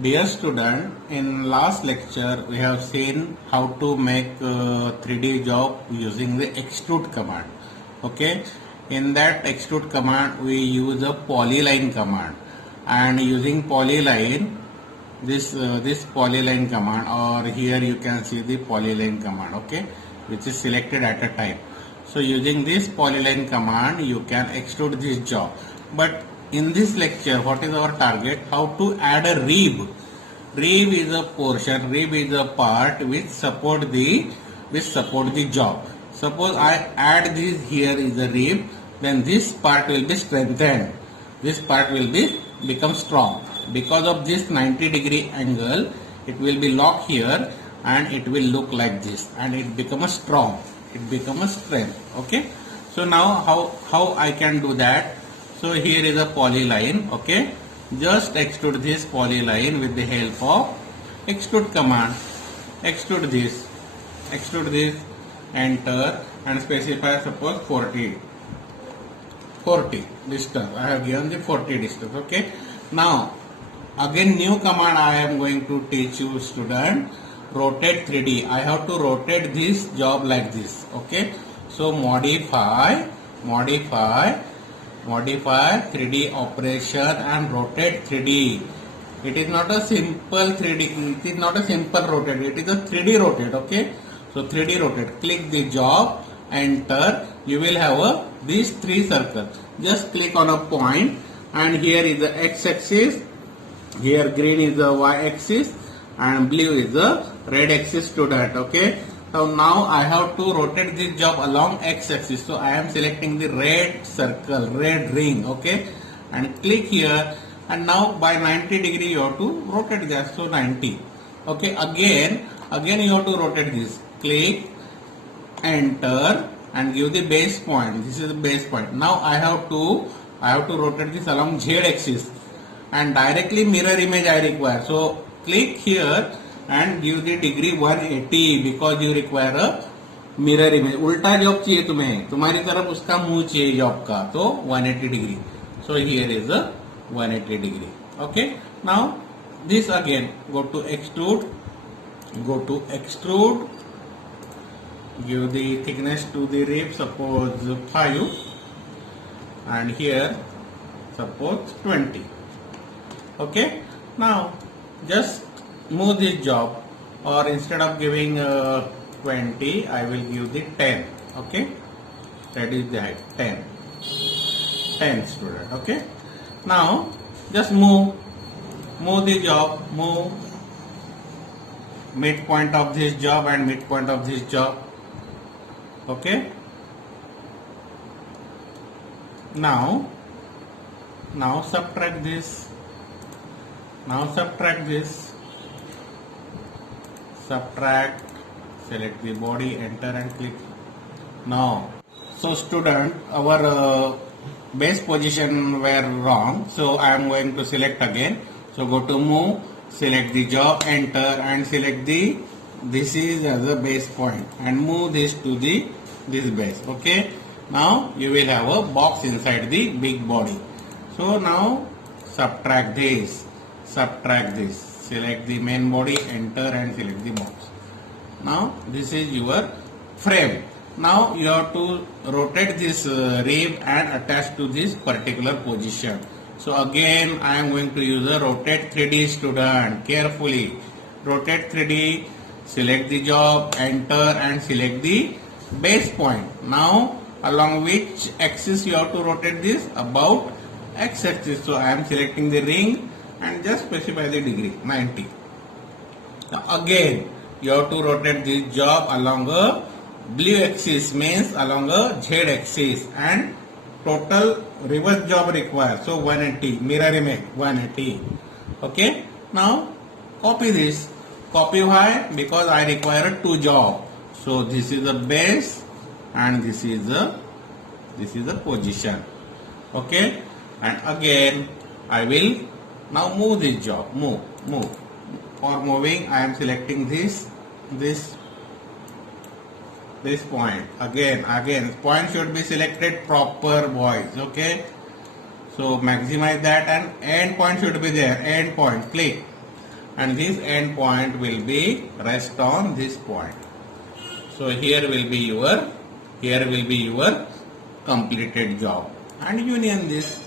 Dear student, in last lecture we have seen how to make 3D job using the extrude command. Okay, in that extrude command we use a polyline command, and using polyline this polyline command, or here you can see the polyline command, okay, which is selected at a time. So using this polyline command you can extrude this job. But in this lecture, what is our target? How to add a rib. Rib is a portion, rib is a part which support the job. Suppose I add this here is a rib, then this part will be strengthened. This part will become strong. Because of this 90-degree angle, it will be locked here and it will look like this, and it becomes strong. It becomes a strength. Okay. So now how I can do that? So here is a polyline, okay. Just extrude this polyline with the help of extrude command. Extrude this, enter and specify suppose 40 distance. I have given the 40 distance, okay. Now again new command I am going to teach you student. Rotate 3D. I have to rotate this job like this, okay. So modify 3D operation and rotate 3D. It is not a simple 3D, it is not a simple rotate, it is a 3D rotate, okay. So 3D rotate, click the job, enter, you will have these three circles. Just click on a point, and here is the x-axis, here green is the y-axis, and blue is the red axis student, okay. So now I have to rotate this job along x-axis. So I am selecting the red circle, red ring, okay, and click here, and now by 90-degree you have to rotate that. So 90, okay. Again you have to rotate this. Click, enter, and give the base point. This is the base point. Now I have to rotate this along z-axis, and directly mirror image I require. So click here and give the degree 180 because you require a mirror image. उल्टा job चाहिए तुम्हें, तुम्हारी तरफ उसका मुंह चाहिए job का, तो 180 degree. So here is a 180 degree. Okay. Now this again, go to extrude, give the thickness to the rib, suppose 5, and here suppose 20. Okay. Now just move this job, or instead of giving 20 I will give the 10, okay. That is the height, 10 student, okay. Now just move the job, move midpoint of this job and midpoint of this job, okay. Now subtract this, subtract, select the body, enter and click. Now, so student, our base position were wrong, so I am going to select again. So go to move, select the job, enter, and select this is as a base point, and move this to this base, okay. Now you will have a box inside the big body. So now subtract this, select the main body, enter and select the box. Now this is your frame. Now you have to rotate this rib and attach to this particular position. So again I am going to use a rotate 3D student. Carefully rotate 3D, select the job, enter and select the base point. Now along which axis you have to rotate this? About x-axis. So I am selecting the ring and just specify the degree, 90. Now again you have to rotate this job along a blue axis, means along a z axis, and total reverse job required. So 180, mirror image 180. Okay. Now copy this. Copy why? Because I require two job. So this is the base and this is the position. Okay. And again I will now move this job. Move. For moving I am selecting this point. Again point should be selected proper, boys. Okay. So maximize that, and end point should be there. End point. Click. and this end point will be rest on this point. So here will be your completed job, and union this.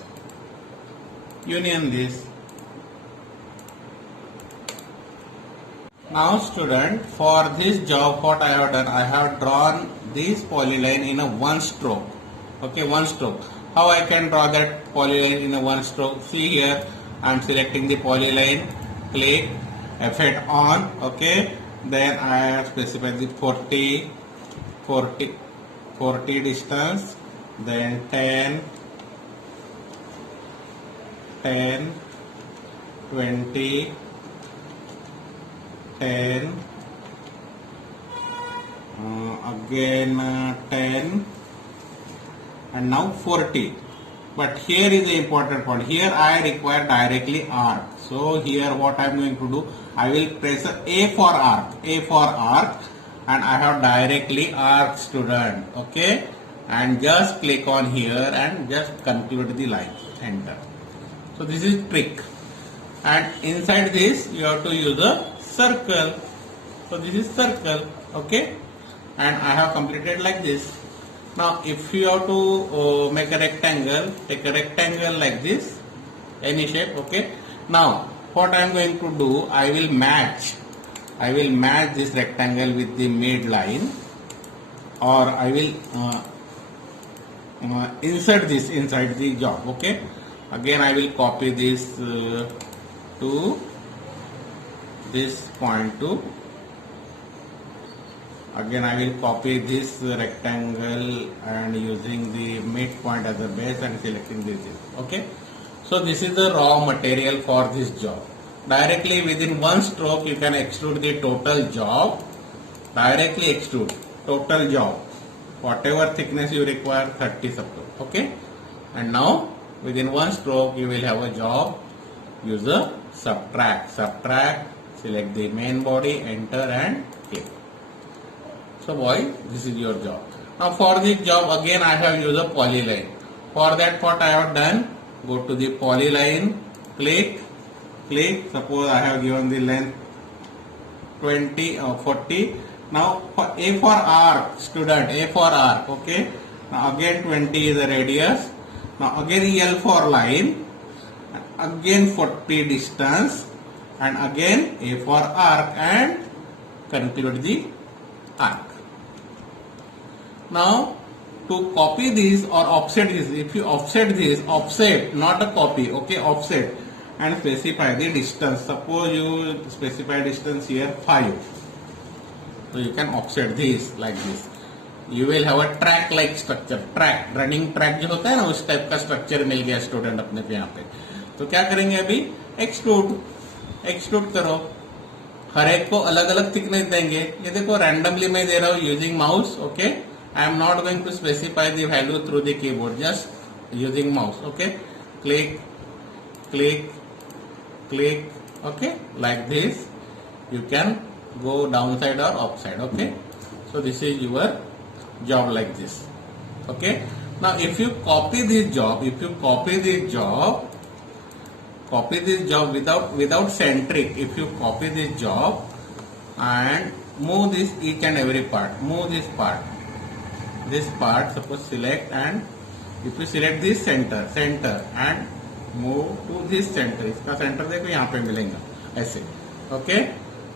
Now student, for this job what I have done, I have drawn this polyline in a one stroke. Okay, one stroke. How I can draw that polyline in a one stroke? See here, I am selecting the polyline, click, effect on, okay. Then I have specified the 40 distance, then 10, 20, 10, again 10, and now 40. But here is the important point. Here I require directly arc. So here what I am going to do, I will press A for arc, and I have directly arc, student. Okay, and just click on here and just conclude the line. Enter. So this is trick. And inside this you have to use a circle. So this is circle. Okay, and I have completed like this. Now if you have to make a rectangle, take a rectangle like this, any shape. Okay, now what I am going to do, I will match this rectangle with the mid line, or I will insert this inside the job. Okay, again I will copy this to this point to, again I will copy this rectangle and using the midpoint as a base and selecting this. Okay, so this is the raw material for this job. Directly within one stroke you can extrude the total job. Directly extrude total job, whatever thickness you require, 30 suppose. Okay, and now within one stroke you will have a job. Use a subtract, select the main body, enter and click. So boy, this is your job. Now for this job again I have used a polyline. For that what I have done, go to the polyline, click. Suppose I have given the length 20 or 40. Now for A for arc, student, A for arc. Okay, now again 20 is the radius. Now again L for line, again 40 distance, and again A for arc, and conclude the arc. Now to copy this or offset this, if you offset this, offset, not a copy, okay, offset, and specify the distance. Suppose you specify distance here 5. So you can offset this like this. You will have a track like structure, track, running track जो होता है ना, उस type का structure मिल गया student अपने पे यहाँ पे. तो क्या करेंगे अभी, एक्सट्रूड करो. हर एक को अलग अलग थिकनेस देंगे. ये देखो रैंडमली मैं दे रहा हूँ using mouse. Okay, I am not going to specify the value through the keyboard, just using mouse. Okay, click. Okay, like this. You can go downside or upside. Okay, so this is your job like this. Okay, now if you copy this job, without centric, if you copy this job and move this each and every part, move this part, suppose select, and if you select this center and move to this center, इसका centre देखो यहाँ पे मिलेगा ऐसे. Okay,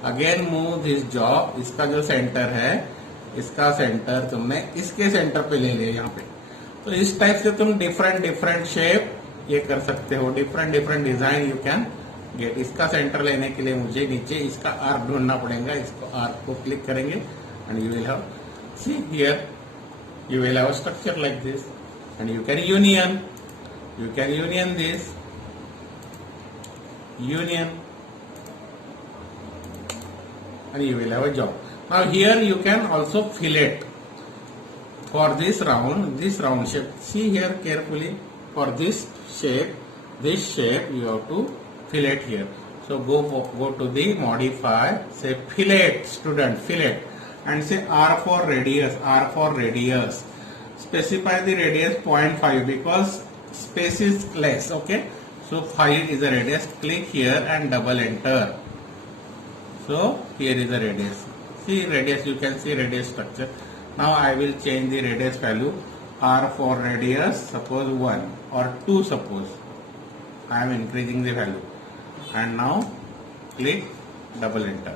again move this job, इसका जो centre है, इसका सेंटर तुमने इसके सेंटर पे ले लिया यहाँ पे. तो इस टाइप से तुम डिफरेंट शेप ये कर सकते हो, different design you can get. इसका सेंटर लेने के लिए मुझे नीचे इसका आर्क ढूंढना पड़ेगा. इसको आर्क को क्लिक करेंगे and you will have, see here you will have a structure like this, and you can union this, and you will have a job. Now here you can also fillet for this round shape. See here carefully, for this shape you have to fillet here. So go to the modify, say fillet, student, fillet, and say R for radius. Specify the radius 0.5 because space is less. Okay, so 5 is the radius. Click here and double enter. So here is the radius. See radius, you can see radius structure. Now I will change the radius value. R for radius, suppose 1 or 2 suppose. I am increasing the value. And now click double enter.